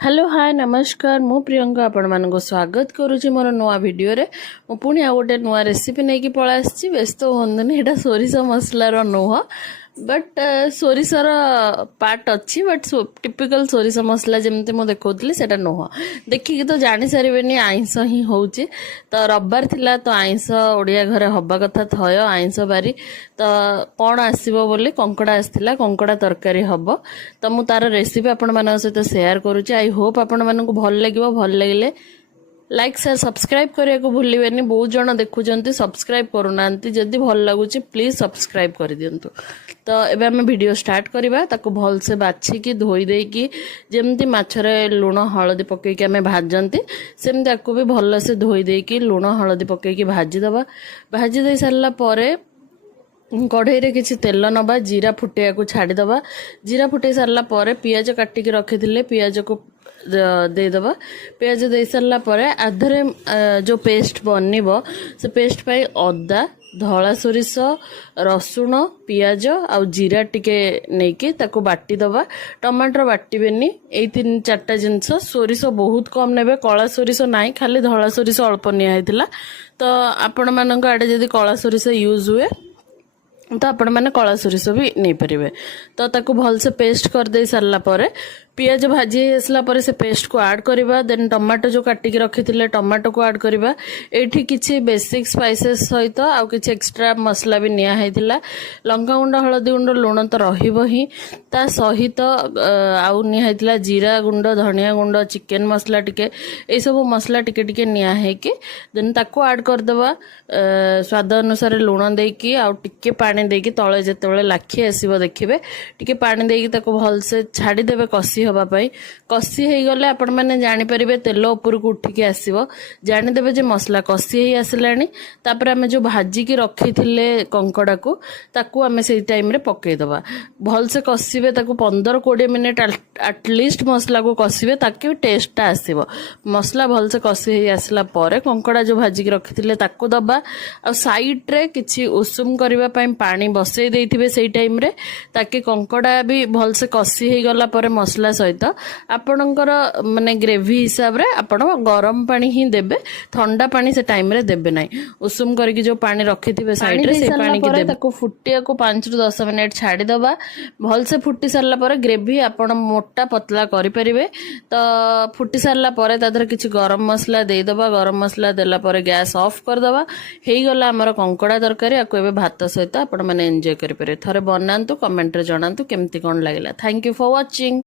Hello hi नमस्कार मु प्रियंका आपण मानको स्वागत करूची मोर नुआ वीडियो रे मु पुणी आ गोटे नुआ रेसिपी नहीं कि पळा आछि व्यस्त होंदनी एटा सोरिष मसलार नुह बट सोरिषर पार्ट अच्छी बट टिपिकल सोरिष मसला जमती मु देखौतली सेटा नुह देखिकी तो जानि सारिबेनी आइंस ही होउची तो रविवार थिला तो आइंस ओडिया घरे हबा कथा थय आइंस बारी तो कौन आसीबो बोली कंकड़ा आस्थिला कंकड़ा तरकारी हबो तो मु तार रेसिपी आपण मानक सहित शेयर करूची आई होप आपण मानक भल लागिवो भल लागिले लाइक शेयर सब्सक्राइब करिया को भूलिबेनी बहुत जण देखुचंती सब्सक्राइब करूनांती जदी भल लागुची प्लीज सब्सक्राइब कर दियंतु तो एबे हम वीडियो स्टार्ट करबा ताको भल से बाछि की धोई देई की जेमती माछरे लूण हळदी पकई के हमें भाजंती सेमती ताको भी भल से धोई देई की लूण हळदी पकई की भाजी दबा भाजी दे सरला परे कढ़ई रे किछि तेल नबा जीरा फुटिया को छाड़ी दबा जीरा फुटे सारला परे पियाज काटी के रखिथिले पियाज को दे दबा पियाज दे सारला परे आधरे जो पेस्ट बनिबो से पेस्ट पाई अदा धला सोरिष रसुण पियाज आउ जीरा टिके नेकी ताको बाटी दबा टमाटर बाटिबेनी ए तीन चारटा जिंस सोरिष बहुत कम नेबे कला सोरिष नाही खाली धला सोरिष अल्प निया हेतिला तो आपण मानक आडे जदी कला सोरिष यूज हुए तो आपण मैंने कला सोरिष भी नहीं पारे तो ताको भल से पेस्ट कर दे सारला परे पियाज भाजी आसला परे से पेस्ट को ऐड करबा देन टमाटो जो काटिक रखिथिले टमाटो को ऐड करबा एठी किछि बेसिक स्पाइसेस सहित आउ किछि एक्स्ट्रा मसला भी निया हेतिला लंका गुंड हळदी गुंड लूण तो रहिबो ही ता सहित आउ निया हेतिला जीरा गुंड धनिया गुंड चिकन मसला टिके ए सब मसला टिके टिके निया हे कि देन ताको ऐड कर देबा स्वाद अनुसार लूण देई की आउ टिके पानी देई की तळे जेतेबेले लाखी आसीबो देखिबे टिके पानी देई की ताको भल से छाडी देबे कसी हवा पाई कसी हे गले आपण माने जानि परिबे तेल ऊपर को उठी के आसीबो जानि देबे जे मसला कसी हे आसलानी तापर हमें जो भाजी की रखिथिले कंकड़ा को ताको हमें सेई टाइम रे पक्के दबा भल से कसीबे ताको 15-20 मिनिट एटलीस्ट मसला को कसीबे ताकि टेस्ट टा आसीबो मसला भल से कसी हे आसला परे कंकड़ा जो भाजी की रखिथिले ताको दबा आ साइड रे किछि उषुम करबा पई पानी बसई देथिबे सेई टाइम रे ताकि कंकड़ा भी भल से कसी हे गला परे मसला सहित आपणकर माने ग्रेवी हिसाब रे आपण गरम पानी ही देबे ठंडा पानी से टाइम रे देबे नाही उषुम करके जो पानी रखिथिबे साइड रे से पानी की देबे ताको फुटिया को 5-10 मिनिट छाडी दबा भल से फुटी सरला परे ग्रेवी आपण मोटा पतला करि परिबे तो फुटी सरला परे तादर किछि गरम मसला दे दबा गरम मसला देला परे गैस ऑफ कर दबा हेई गला हमर कंकड़ा तरकारी आको एबे भात सहित आपण माने एन्जॉय करि पारे थरे बनांतु कमेंट रे जणांतु केमती कोन लागिला थैंक यू फॉर वाचिंग।